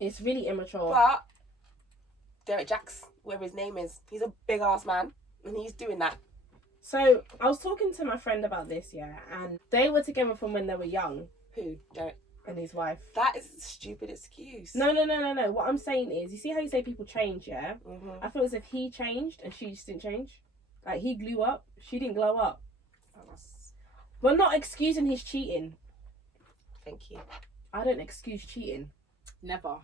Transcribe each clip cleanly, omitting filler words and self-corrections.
It's really immature. But Derek Jacks, whatever his name is, he's a big ass man, and he's doing that. So I was talking to my friend about this, yeah, and they were together from when they were young. Who? Derek and his wife. That is a stupid excuse. No. What I'm saying is, you see how you say people change, yeah? Mm-hmm. I feel as if he changed and she just didn't change. Like, he grew up, she didn't glow up. We're not excusing his cheating. Thank you. I don't excuse cheating. Never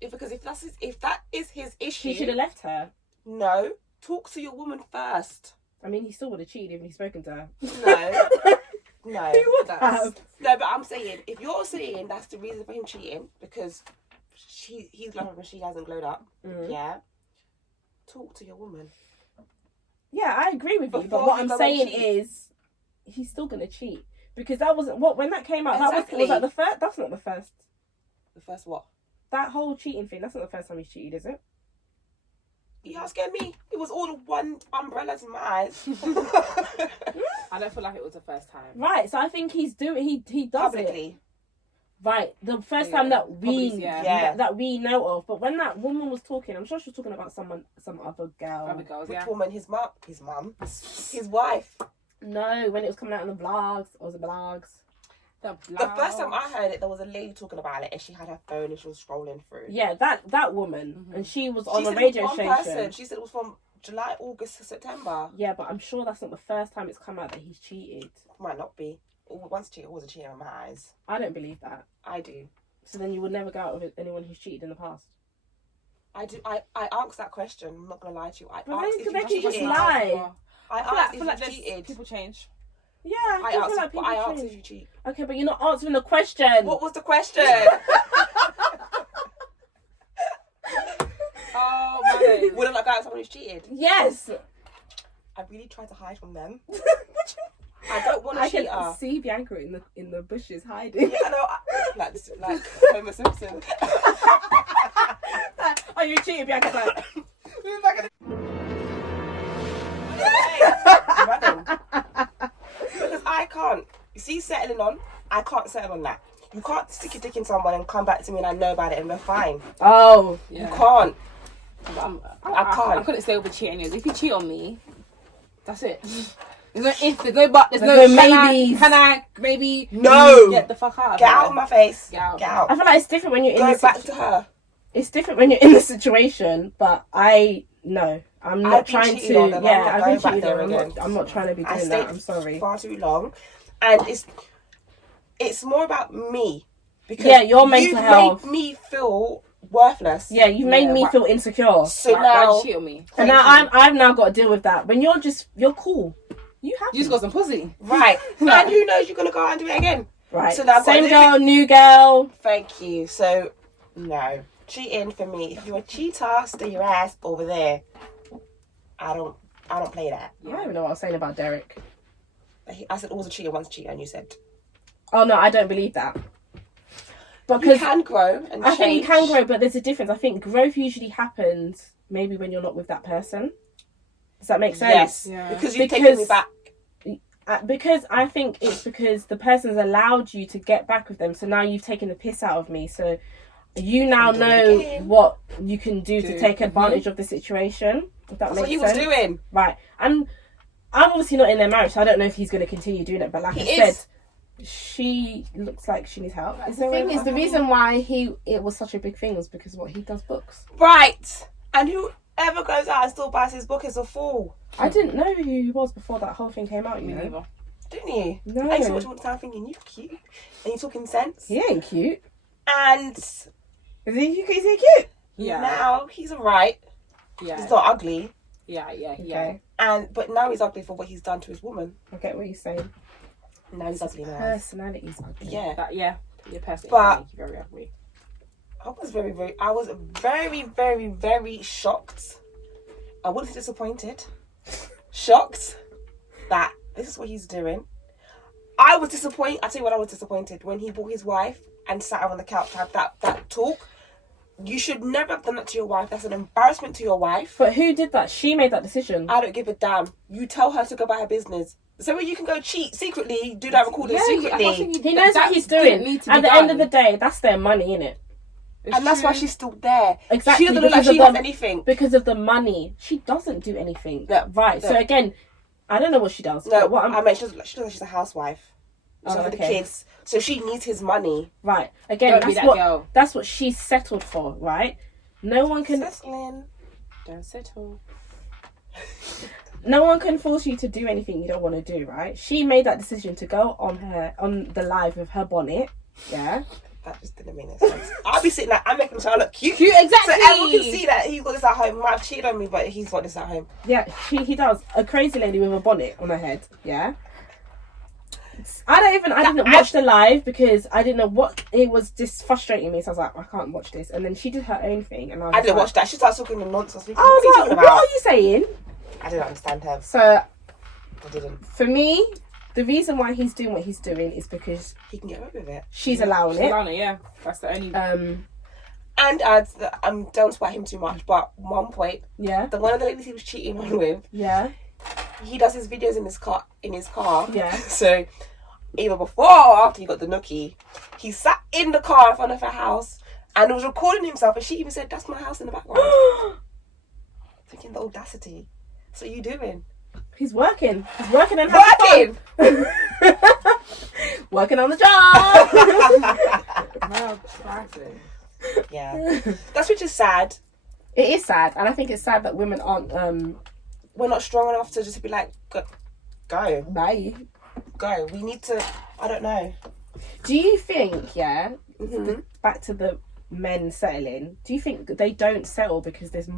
Because if that is his issue, He should have left her. No, talk to your woman first. I mean, he still would have cheated if he'd spoken to her. No, He would have. No, but I'm saying, if you're saying that's the reason for him cheating, because he's glowed up and she hasn't glowed up, yeah, talk to your woman. Yeah, I agree with you, Before but what you I'm go and saying cheat. is, he's still gonna cheat because that wasn't when that came out. Exactly. That was like the first. That's not the first. The first what? That whole cheating thing. That's not the first time he's cheated, is it? You asking me? It was all the one umbrellas in my eyes. I don't feel like it was the first time. Right. So I think he does Publicly. it. Right. The first time that we that we know of, but when that woman was talking, I'm sure she was talking about some other girl. Other girls, Which woman? His mum, his wife. No, when it was coming out in the vlogs, or the blogs. The first time I heard it, there was a lady talking about it, and she had her phone and she was scrolling through. Yeah, that woman, and she was on a said radio it was station. one person. She said it was from July, August to September. Yeah, but I'm sure that's not the first time it's come out that he's cheated. Might not be. Once cheated, always a cheater in my eyes. I don't believe that. I do. So then you would never go out with anyone who's cheated in the past. I do. I asked that question. I'm not gonna lie to you. I But asked they if can you just cheated. lie. I I asked feel like if you cheated. people change. Yeah, I feel asked. like people I asked change. if you cheat. Okay, but you're not answering the question. What was the question? Oh my. Wouldn't I go out with someone who's cheated? Yes. I really try to hide from them. I don't want I to cheat can her. see Bianca in the bushes hiding. Yeah, I know. Like Homer Simpson. Oh, you cheated, Bianca. Like, Running. Because I can't. You see, settling on, I can't settle on that. You can't stick your dick in someone and come back to me and I know about it and we're fine. oh, You can't. I can't. I couldn't stay with cheating. If you cheat on me, that's it. There's no if, there's no but, there's no maybes. Can I maybe No. get the fuck out of Get here? out of my face. Get out. Get out. I feel like it's different when you're in Go the back to her. It's different when you're in the situation, but I'm not I've been trying cheated on to. and Yeah, I'm not I've going been back cheated there on. again. I'm not trying to be I doing stayed that. I'm sorry. far too long, and it's more about me because Your mental health. made me feel worthless. Yeah, you've made me feel insecure. So Why'd now you cheat on me? And now I've now got to deal with that. When you're cool. You have You just got some pussy. right, and who knows, you're gonna go out and do it again. right. So now I've got same to girl, new girl. Thank you. So no cheating for me. If you're a cheater, stay your ass over there. I don't play that. I don't even know what I was saying about Derek. I said always a cheater, once a cheater, and you said Oh no, I don't believe that. you Because can grow and I change. think you can grow, but there's a difference. I think growth usually happens maybe when you're not with that person. Does that make sense? Yes, Yeah. because you've taken me back. Because I think it's because the person's allowed you to get back with them. So now you've taken the piss out of me. So you now know what you can do to take advantage of the situation. If that That's what makes he sense. was doing. Right. And I'm obviously not in their marriage, so I don't know if he's going to continue doing it. But like He I is. said, she looks like she needs help. Is The there thing a- is, the reason why it was such a big thing was because he does books. Right. And whoever goes out and still buys his book is a fool. I didn't know who he was before that whole thing came out. You Me know, neither. Didn't you? No. I used to watch all the time thinking, you cute. And you talking sense. he ain't cute. And Is he cute? Yeah. now he's alright. Yeah. He's not ugly. Yeah. Okay, But now he's ugly for what he's done to his woman. I get what you're saying. Now he's ugly now. Personality's ugly. Yeah. Your personality But- make you very ugly. I was very, very, very shocked. I wasn't disappointed. Shocked that this is what he's doing. I was disappointed. I tell you what, I was disappointed when he brought his wife and sat her on the couch to have that talk. You should never have done that to your wife. That's an embarrassment to your wife. But who did that? She made that decision. I don't give a damn. You tell her to go about her business. So when you can go cheat secretly, do that recording secretly. He knows what he's doing. At the end of the day, that's their money, innit? And that's why she's still there. Exactly. She doesn't look like she does anything. Because of the money. She doesn't do anything. No, right. no. So again, I don't know what she does. No, what I mean, she looks like she's a housewife. So for the kids. So she needs his money. Right. Again, girl. That's what she's settled for, right? No one can... Settling. Don't settle. No one can force you to do anything you don't want to do, right? She made that decision to go on the live with her bonnet, yeah? That just didn't make sense. I'll be sitting there, I'm making sure I look cute. Exactly. So everyone can see that he's got this at home. He might have cheated on me, but he's got this at home. Yeah, he does. A crazy lady with a bonnet on her head, yeah? I didn't watch the live because I didn't know what... It was just frustrating me, so I was like, I can't watch this. And then she did her own thing, and I didn't watch that. She started talking nonsense. I was like, what are you saying? I didn't understand her. So, I didn't. For me, the reason why he's doing what he's doing is because he can get away with it. She's allowing it. Yeah. That's the only. And don't sweat him too much, but one point, the one of the ladies he was cheating on with, he does his videos in his car. Yeah. So either before or after he got the nookie, he sat in the car in front of her house and was recording himself, and she even said, "That's my house in the background." Thinking the audacity. So what are you doing? He's working. He's working and working on the job. Yeah, that's which is sad. It is sad, and I think it's sad that women aren't. We're not strong enough to just be like, go, bye, go. We need to. I don't know. Do you think? Yeah. Back to the men settling. Do you think they don't settle because there's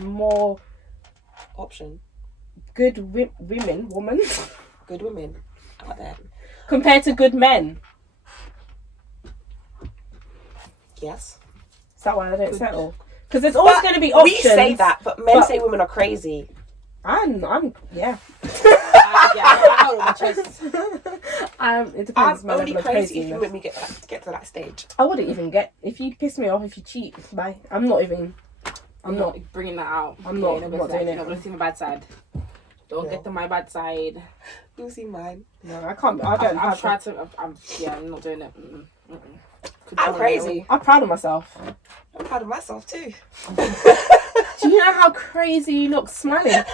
more option? Good women Good women out there compared to good men. Yes. Is that why they don't settle? Because there's always going to be options. We say that, but men say women are crazy. I'm yeah. It depends. I'm only crazy if you make me get to that stage. I wouldn't even if you piss me off, if you cheat, bye. I'm not bringing that out. I'm not doing it. You're not going to see my bad side. Don't get to my bad side. You'll see mine. No, I can't. I've tried to. I'm not doing it. I'm crazy. I'm proud of myself. I'm proud of myself too. Do you know how crazy you look smiling? I'm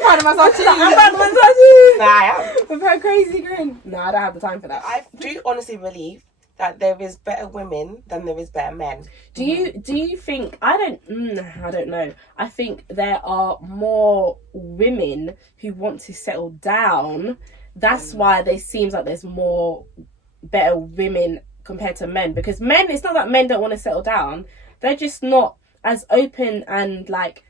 proud of myself too. I'm proud of myself too. Nah, I am. With her crazy grin. No, I don't have the time for that. I do honestly believe that there is better women than there is better men. Do you think? I don't know. I think there are more women who want to settle down. That's why there seems like there's more better women compared to men. Because men, it's not that men don't want to settle down. They're just not as open and like.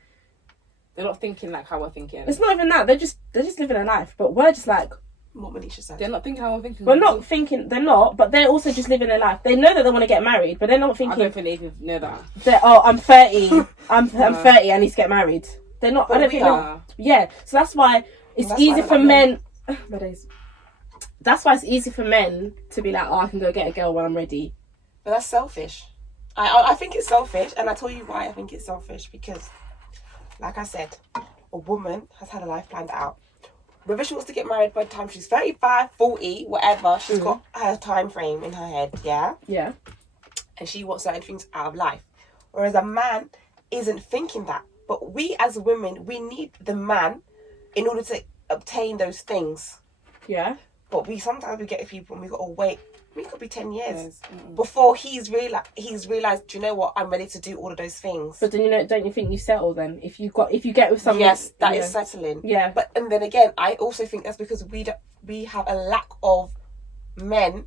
They're not thinking like how we're thinking. It's not even that. They're just living a life. But we're just like. What Manisha said. They're not thinking how we're thinking. We're not thinking. They're not. But they're also just living their life. They know that they want to get married, but they're not thinking. I don't think they even know that. I'm 30. I'm 30. I need to get married. They're not. But I don't think. Yeah. So that's why it's easy for men. My days. That's why it's easy for men to be like, I can go get a girl when I'm ready. But that's selfish. I think it's selfish, and I tell you why I think it's selfish. Because, like I said, a woman has had a life planned out. Whether she wants to get married by the time she's 35, 40, whatever, she's got her time frame in her head, yeah? Yeah. And she wants certain things out of life. Whereas a man isn't thinking that. But we as women, we need the man in order to obtain those things. Yeah. But sometimes we get people and we got to wait. It could be 10 years before he's realised, do you know what, I'm ready to do all of those things. But then don't you think you settle then? If you get with someone. Yes, that is settling. Yeah. But and then again, I also think that's because we have a lack of men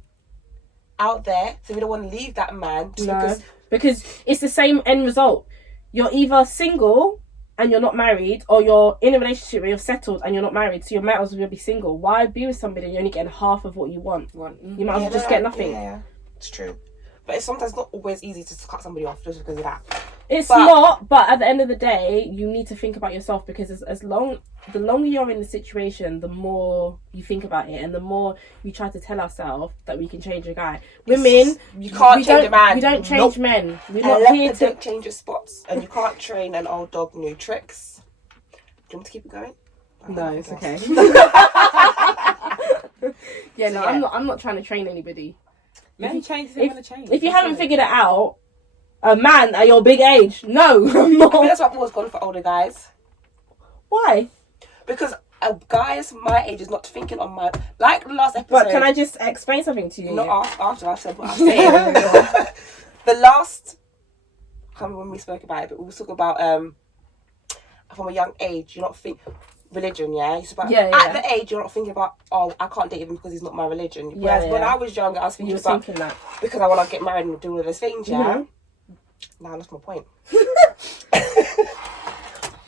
out there, so we don't want to leave that man. Because it's the same end result. You're either single and you're not married, or you're in a relationship where you're settled and you're not married, so you might as well be single. Why be with somebody and you're only getting half of what you want? You might as well just get nothing. Yeah, it's true. But it's sometimes not always easy to cut somebody off just because of that. It's not, but at the end of the day, you need to think about yourself, because the longer you're in the situation, the more you think about it, and the more you try to tell ourselves that we can change a guy. Women, you can't change a man. We don't change men. We're not not here to change your spots, and you can't train an old dog new tricks. Do you want me to keep it going? No, it's okay. So, no, yeah. I'm not trying to train anybody. Men change, they want to change. If you haven't figured it out, a man at your big age, no, I'm I think not. that's why I've always gone for older guys. Why? Because a guys my age is not thinking on my... Like the last episode... But can I just explain something to you? Not after I've said what I've said. The last... I can't remember when we spoke about it, but we were talking about... from a young age, you're not thinking... Religion, yeah? It's about, at the age, you're not thinking about, oh, I can't date him because he's not my religion. Whereas when I was younger, I was thinking about... that. Because I want to get married and do all those things, yeah? Mm-hmm. Now I lost my point.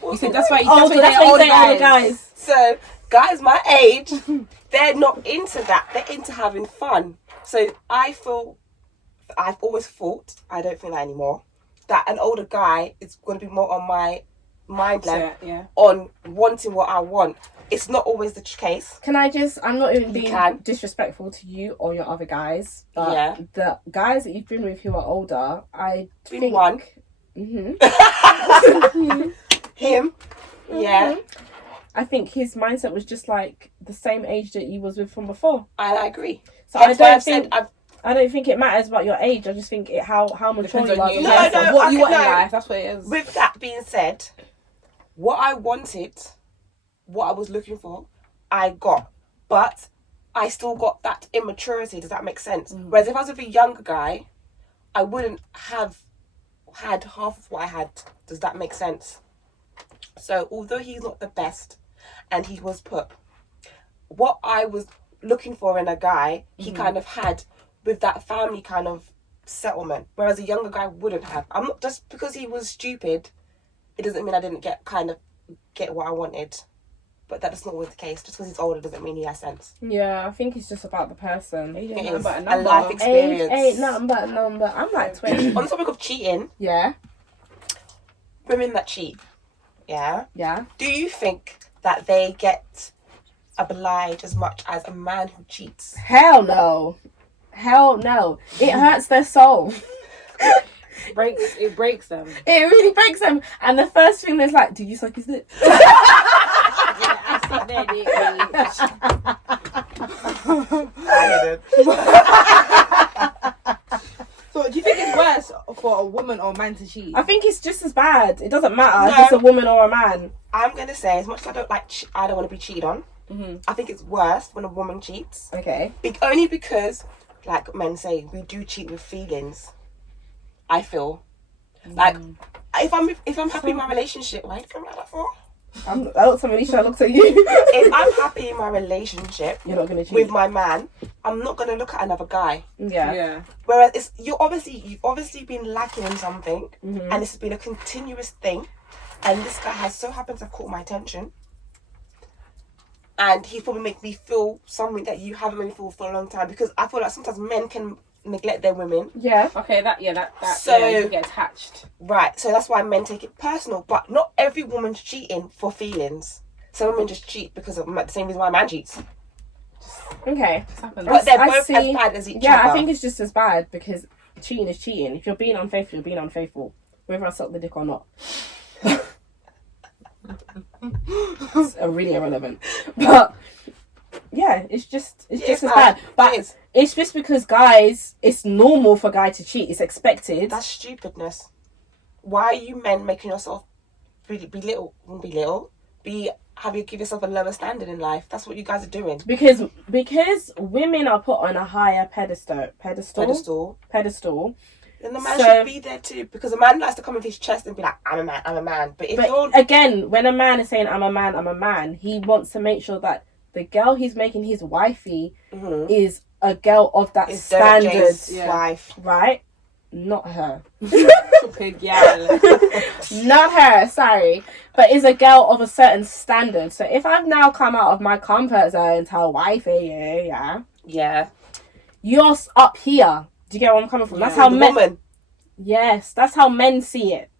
You said that's why you That's why you say older guys. So, guys my age, they're not into that. They're into having fun. So, I've always thought, I don't think that anymore, that an older guy is going to be more on my mind level on wanting what I want. It's not always the case. Can I just... I'm not even being disrespectful to you or your other guys, but the guys that you've been with who are older, I think... one. Mm-hmm. Him. Yeah. I think his mindset was just like the same age that you was with from before. I agree. So I don't think it matters about your age. I just think how mature you are. What you want in life, that's what it is. With that being said, what I wanted, what I was looking for, I got. But I still got that immaturity. Does that make sense? Whereas if I was with a younger guy, I wouldn't have had half of what I had. Does that make sense? So although he's not the best and he was put, what I was looking for in a guy, he kind of had with that family kind of settlement. Whereas a younger guy wouldn't have. I'm not, just because he was stupid, it doesn't mean I didn't get what I wanted. But that's not always the case. Just because he's older doesn't mean he has sense. Yeah, I think it's just about the person. It is a life experience. Age ain't nothing but a number. I'm like 20. On the topic of cheating, women that cheat, do you think that they get obliged as much as a man who cheats? Hell no. It hurts their soul. It breaks them. It really breaks them. And the first thing is like, do you suck his dick? I suck their dick. So do you think it's worse for a woman or a man to cheat? I think it's just as bad. It doesn't matter if it's a woman or a man. I'm going to say, as much as I don't I don't want to be cheated on, I think it's worse when a woman cheats. Okay. Only because, like men say, we do cheat with feelings. I feel like if I'm happy in my relationship, why do you come like that for? I looked at Manisha, I looked at you. If I'm happy in my relationship, you're not gonna cheat with my man. I'm not gonna look at another guy. Yeah. Whereas you've obviously been lacking in something, and this has been a continuous thing, and this guy has so happens to have caught my attention, and he's probably made me feel something that you haven't made me feel for a long time. Because I feel like sometimes men can neglect their women. Yeah. Okay. That so you get attached. Right. So that's why men take it personal. But not every woman's cheating for feelings. Some women just cheat because of the same reason why a man cheats. Okay. But they're both as bad as each other. Yeah, I think it's just as bad because cheating is cheating. If you're being unfaithful, you're being unfaithful, whether I suck the dick or not. It's really irrelevant. But yeah, it's just as bad. But it's just because guys, it's normal for a guy to cheat. It's expected. That's stupidness. Why are you men making yourself give yourself a lower standard in life? That's what you guys are doing. Because women are put on a higher pedestal. And the man should be there too, because a man likes to come with his chest and be like, I'm a man. But again, when a man is saying I'm a man, he wants to make sure that the girl he's making his wifey is a girl of that standard. Wife. Right? Not her. Stupid girl. Not her, sorry. But is a girl of a certain standard. So if I've now come out of my comfort zone and tell wifey, you're up here. Do you get where I'm coming from? That's how men... Yes, that's how men see it.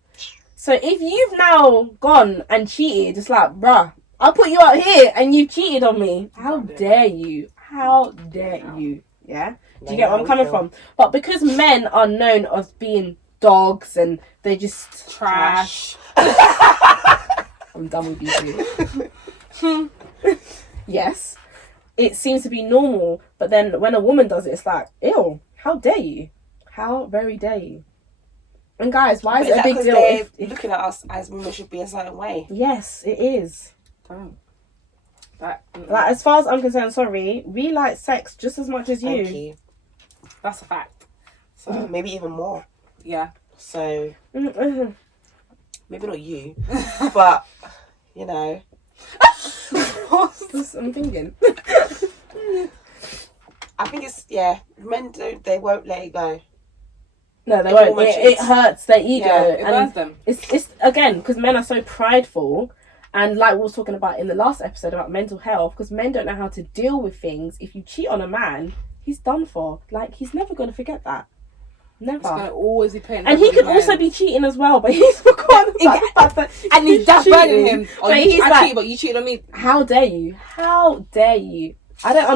So if you've now gone and cheated, it's like, bruh, I'll put you out here and you cheated on me. How dare you? How dare you? Yeah? Do you get where I'm coming from? But because men are known as being dogs and they just... Trash. I'm done with you two. Yes, it seems to be normal, but then when a woman does it, it's like, ew, how dare you? How very dare you? And guys, why is it a big deal if looking at us as women should be a certain way? Yes, it is. Damn. Like, as far as I'm concerned, sorry, we like sex just as much as you. Thank you. That's a fact. So maybe even more. Yeah. So maybe not you, but you know. I'm thinking. I think it's men they won't let it go. No, they won't. It hurts their ego. Yeah, it burns them. It's again because men are so prideful, and like we was talking about in the last episode about mental health, because men don't know how to deal with things. If you cheat on a man, he's done for. Like, he's never going to forget that. Never. It's going to always be pain. And he could also be cheating as well, but he's forgotten about the fact that and he's just burning him. Oh, but he's like, cheated, but you cheated on me. How dare you? How dare you? I don't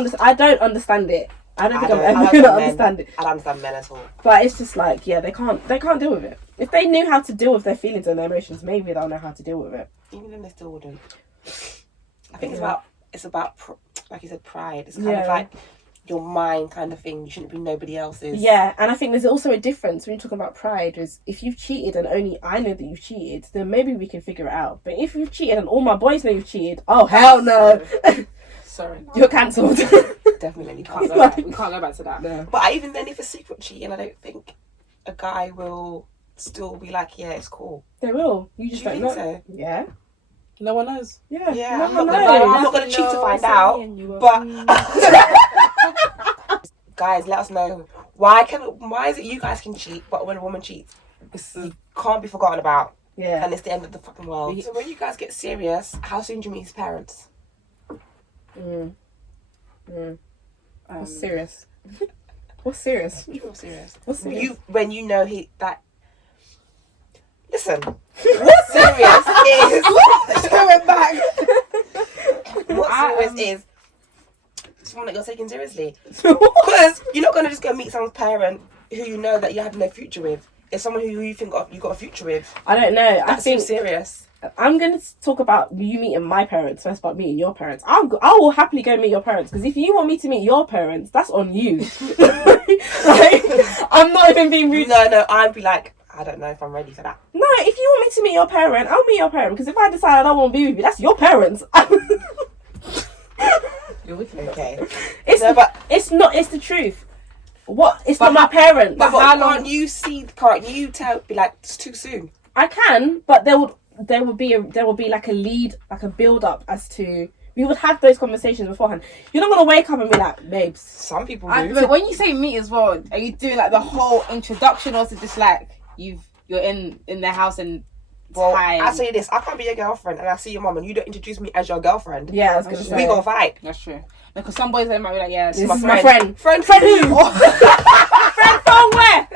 understand it. I don't think I'm ever going to understand it. I don't understand men at all. But it's just like, yeah, they can't deal with it. If they knew how to deal with their feelings and their emotions, maybe they'll know how to deal with it. Even then, they still wouldn't. I think it's about like you said, pride. It's kind of like your mind kind of thing. You shouldn't be nobody else's. Yeah, and I think there's also a difference when you're talking about pride. Is if you've cheated and only I know that you've cheated, then maybe we can figure it out. But if you've cheated and all my boys know you've cheated, oh hell no. Sorry. You're cancelled. Definitely we can't go back to that. No. But even then, if it's secret cheating, I don't think a guy will still be like, yeah, it's cool. They will. You just don't know. So? Yeah. No one knows. Yeah. Yeah. No one knows. I'm not going to cheat to find out. But guys, let us know why is it you guys can cheat, but when a woman cheats, it can't be forgotten about. Yeah. And it's the end of the fucking world. So when you guys get serious, how soon do you meet his parents? What's serious? What's serious? What's serious? What's serious? When you know listen, what's serious is going back. What's serious is someone that you're taking seriously. Because you're not gonna just go meet someone's parent who you know that you have no future with. It's someone who you think you got a future with. I don't know. That's I think serious. I'm going to talk about you meeting my parents first, about meeting your parents. I will happily go meet your parents, because if you want me to meet your parents, that's on you. Like, I'm not even being rude. No, I'd be like, I don't know if I'm ready for that. No, if you want me to meet your parent, I'll meet your parent, because if I decide I don't want to be with you, that's your parents. You're wicked. Okay. It's the truth. What? It's not my parents. But can't you be like, it's too soon? I can, but there would be like a lead, like a build up as to, we would have those conversations beforehand. You're not gonna wake up and be like, babes. Some people do. But when you say meet as well, are you doing like the whole introduction, or is it just like you're in their house and time? I say this, I can't be your girlfriend and I see your mom and you don't introduce me as your girlfriend. Yeah, I was gonna say. We gonna fight. That's true. Because some boys, they might be like, yeah, this is my friend. Friend who? Friend from where?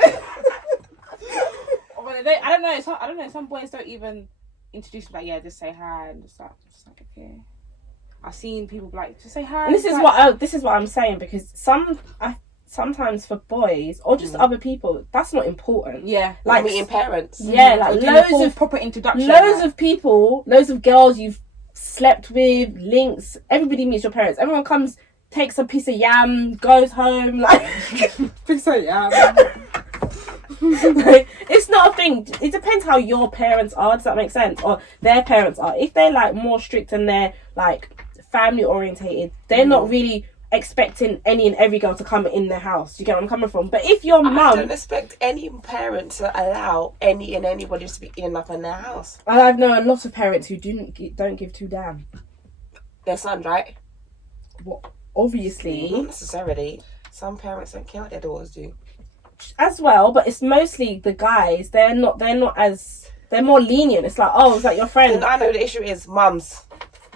I don't know. Some boys don't even introduce me, like, yeah, just say hi and just like okay. I've seen people be like, just say hi. And this is what I'm saying, because sometimes for boys or just other people, that's not important. Yeah, like meeting parents. Yeah, like loads of proper introduction. Loads of people, loads of girls you've slept with, links. Everybody meets your parents. Everyone comes, takes a piece of yam, goes home, like piece of yam. Like, it's not a thing. It depends how your parents are. Does that make sense? Or their parents are. If they're like more strict and they're like family orientated, they're not really expecting any and every girl to come in their house. You get what I'm coming from? But if your mum, I don't expect any parent to allow any and anybody to be in and up in their house. I've known a lot of parents who don't give two damn. Their sons, right? Well, obviously, not necessarily. Some parents don't care what their daughters do. As well, but it's mostly the guys. They're more lenient. It's like, oh, is that your friend? And I know the issue is mums.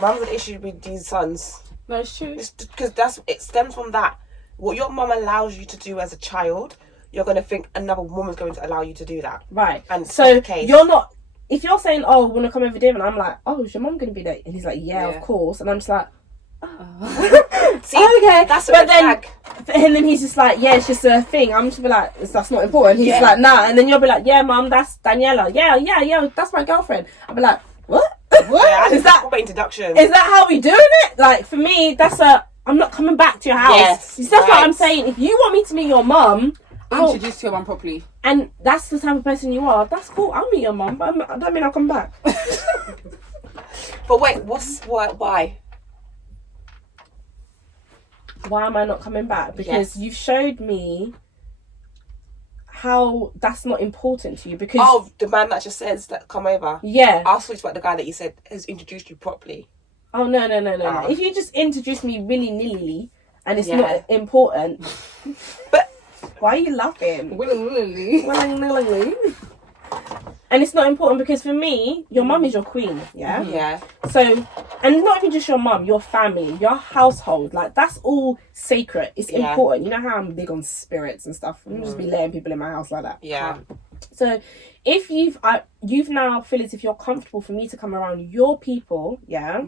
Mums are the issue with these sons. No, it's true. It's because it stems from that. What your mum allows you to do as a child, you're going to think another woman's going to allow you to do that. Right. And so you're not, if you're saying, oh, want to come over dinner, and I'm like, oh, is your mum going to be there? And he's like, yeah, of course. And I'm just like, oh. See, okay. That's a red flag. And then he's just like, yeah, it's just a thing. I'm just be like, that's not important. He's like, nah. And then you'll be like, yeah, mum, that's Daniela. Yeah, that's my girlfriend. I'll be like, what? Yeah, Is that introduction? is that how we doing it? Like for me, that's I'm not coming back to your house. Yes, That's what I'm saying. If you want me to meet your mum, Introduce to your mum properly. and that's the type of person you are, that's cool. I'll meet your mum, but I don't mean I'll come back. But wait, why? Why am I not coming back? Because you've showed me how that's not important to you. Because the man that just says that come over. yeah. I'll switch about the guy that you said has introduced you properly. Oh no. If you just introduce me willy-nilly and it's Yeah. not important, But why are you laughing? Willingly. Willy-nilly. And it's not important because for me, your mum is your queen, yeah? yeah, So, and not even just your mum, your family, your household, like that's all sacred. It's Yeah. important. You know how I'm big on spirits and stuff. I'm just be letting people in my house like that. yeah, So, if you've now feel as if you're comfortable for me to come around your people, yeah,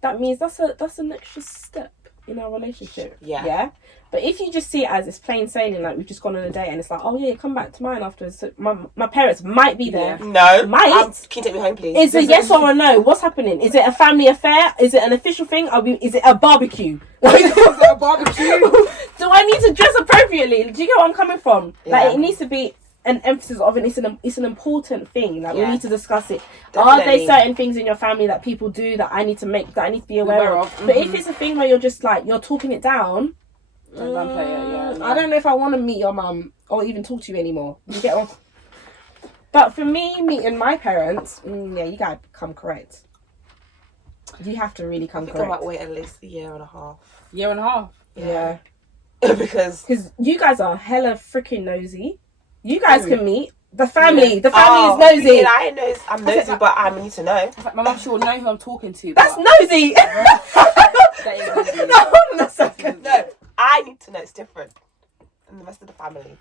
that means that's an extra step in our relationship. Yeah. But if you just see it as it's plain sailing, like we've just gone on a date and it's like, oh yeah, come back to mine afterwards. So my parents might be there. No, Might. can you take me home, please? Is it yes or a no? What's happening? Is it a family affair? Is it an official thing? Is it a barbecue? Like, A barbecue. do I need to dress appropriately? Do you get what I'm coming from? Yeah. Like it needs to be an emphasis of it's an important thing. Like we Yeah. need to discuss it. Are Definitely. there certain things in your family that people do that I need to be aware of? But if it's a thing where you're just like you're talking it down, Don't play it, yeah. I don't know if I want to meet your mum or even talk to you anymore. You get what? But for me, meeting my parents, you gotta come correct. You have to really come I correct. might wait at least a year and a half. Year and a half. Yeah. Because you guys are hella freaking nosy. You guys can meet. The family. The family is yeah, nosy. I'm nosy, but I need to know. It's like my mum, she will know who I'm talking to. That's but nosy. that is nosy. No, hold on a second. No, I need to know it's different than the rest of the family.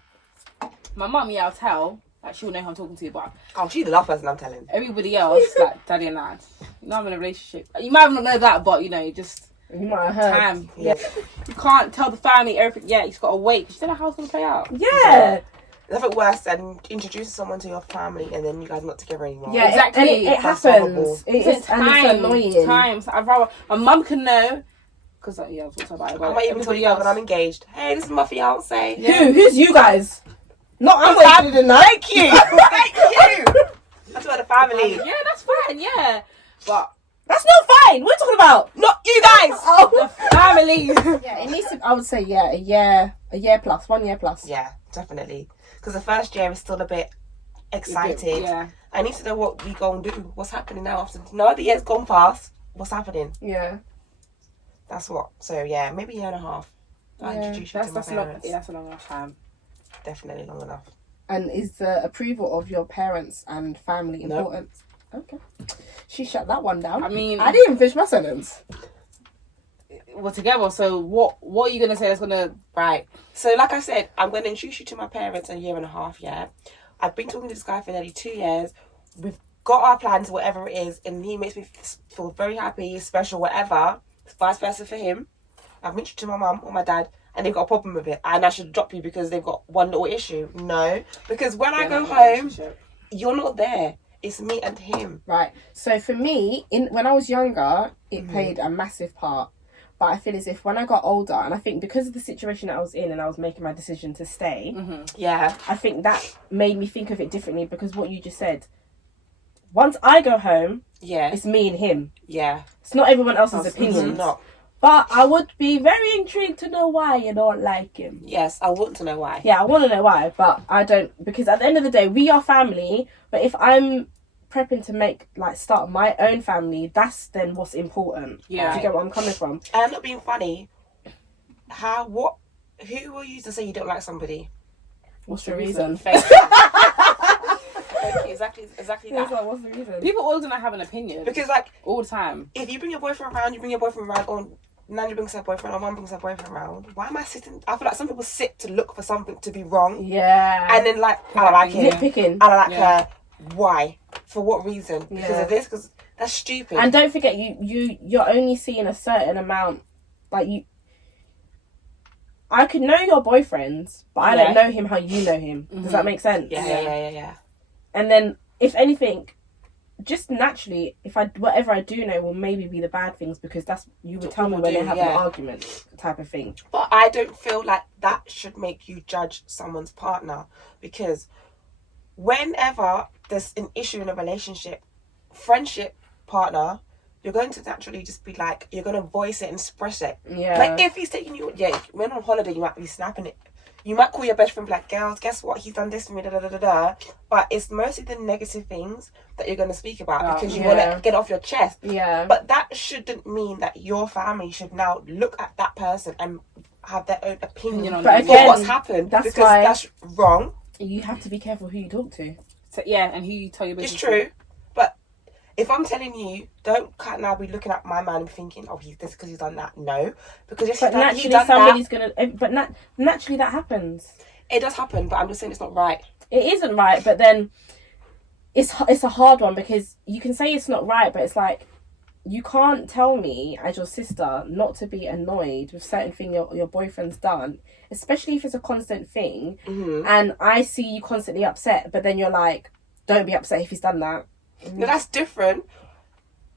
My mum, I'll tell. Like, she'll know who I'm talking to, but Oh, she's the last person I'm telling. everybody else, like daddy and dad, you know, I'm in a relationship. You might not know that, but you know, just You might have heard. time. Yeah. You can't tell the family everything. Yeah, you just gotta wait. You don't know how it's gonna play out. Yeah. Nothing worse than introducing someone to your family and then you guys not together anymore. Yeah, Exactly. And it That's happens. horrible. And it's annoying. Times. I'd rather my mum can know, because yeah, I was talking about it. I But might even tell everybody you guys else. when I'm engaged. Hey, this is my fiance. Who's you guys? Not I'm waiting tonight. Thank you. Thank you. That's about the family. Yeah, that's fine. Yeah, but That's not fine. What are you talking about? Not you guys. Oh, family. yeah. It needs to. I would say a year plus, 1 year plus. Yeah, definitely. Because the first year is still a bit excited. Yeah. I need to know what we gonna do. What's happening now after? Now the year's gone past. What's happening? Yeah. That's what. So yeah, maybe a year and a half. I'll introduce you to my That's parents. that's a long enough time. Definitely long enough. And is the approval of your parents and family No. important? Okay. She shut that one down. I mean, I didn't even finish my sentence. we're together. So what are you gonna say that's gonna Right. So like I said, I'm going to introduce you to my parents in a year and a half, yeah? I've been talking to this guy for nearly 2 years. We've got our plans, whatever it is, and he makes me feel very happy, special, whatever. Vice versa for him. I've mentioned to my mum or my dad, and they've got a problem with it. And I should drop you because they've got one little issue. No. Because when I go home, you're not there. It's me and him. Right. So for me, when I was younger, it played a massive part. But I feel as if when I got older, and I think because of the situation that I was in and I was making my decision to stay, Yeah. I think that made me think of it differently because what you just said. Once I go home, Yeah. it's me and him. Yeah. It's not everyone else's It's opinions. not. But I would be very intrigued to know why you don't like him. Yes, I want to know why. Yeah, I want to know why, but I don't, because at the end of the day, we are family, but if I'm prepping to start my own family, that's then what's important. Yeah. Do you get what I'm coming from? And I'm not being funny. Who will you to say you don't like somebody? What's the reason? Thank you. Exactly Yeah, that. what's the reason? People always gonna have an opinion Because like, all the time. if you bring your boyfriend around, or Nanny brings her boyfriend, or Mum brings her boyfriend around, why am I sitting? I feel like some people sit to look for something to be wrong, Yeah. and then like, I don't like him, Nitpicking. I don't like Yeah. her. Why? For what reason? Because Yeah. of this? Because that's stupid. And don't forget, you're only seeing a certain amount. Like I could know your boyfriends, but I don't know him how you know him. Does that make sense? yeah. And then, if anything, just naturally, whatever I do know will maybe be the bad things, because you would tell me when they have an argument type of thing. But I don't feel like that should make you judge someone's partner, because whenever there's an issue in a relationship, friendship, partner, you're going to naturally just be like, you're going to voice it and express it. Yeah. Like if he's taking you, when on holiday, you might be snapping it. You might call your best friend, be like, girls, guess what? He's done this for me, da da da da da. But it's mostly the negative things that you're going to speak about, because you want to get off your chest. Yeah. But that shouldn't mean that your family should now look at that person and have their own opinion on what's happened. Because that's wrong. You have to be careful who you talk to. So, and who you tell your business. It's true. But if I'm telling you, don't now be looking at my man and thinking, oh, he's this because he's done that. No, because if naturally somebody's gonna. But naturally that happens. It does happen, but I'm just saying it's not right. It isn't right, but then it's a hard one, because you can say it's not right, but it's like, you can't tell me as your sister not to be annoyed with certain thing your boyfriend's done, especially if it's a constant thing, and I see you constantly upset, but then you're like, don't be upset if he's done that. No, that's different.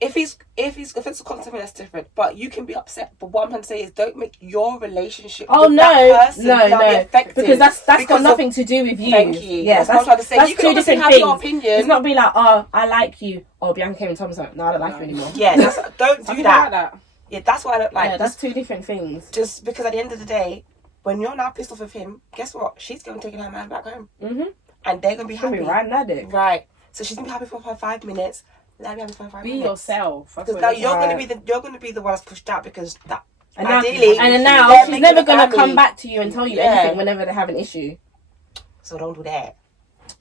If it's a constant thing, that's different. But you can be upset. But what I'm trying to say is, don't make your relationship with that person be affected, because that's got nothing to do with you. Thank you. Yeah, that's what I'm trying to say. You can obviously have your opinion. It's not be like, oh, I like you. Oh, Bianca came and told me something. No, I don't like you anymore. Yeah, don't do that. Yeah, that's what I don't like. Yeah, that's two different things. Just because at the end of the day, when you're now pissed off with him, guess what? She's going to take her man back home. And they're going to be happy. Riding that dick. Right. So she's going to be happy for 5 minutes. Let me have 5 minutes. Be yourself. Because now you're going to be the one that's pushed out, because that and ideally, now she's never going to come back to you and tell you anything whenever they have an issue. So don't do that.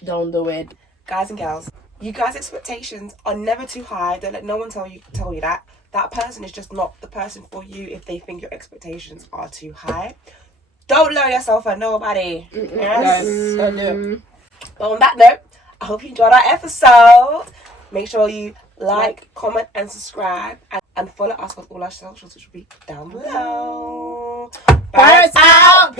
Don't do it. Guys and girls, you guys' expectations are never too high. Don't let no one tell you that. That person is just not the person for you if they think your expectations are too high. Don't lower yourself for nobody. Yes? Don't do it. But on that note, I hope you enjoyed our episode. Make sure you like, comment, and subscribe. And follow us on all our socials, which will be down below. Barrett out!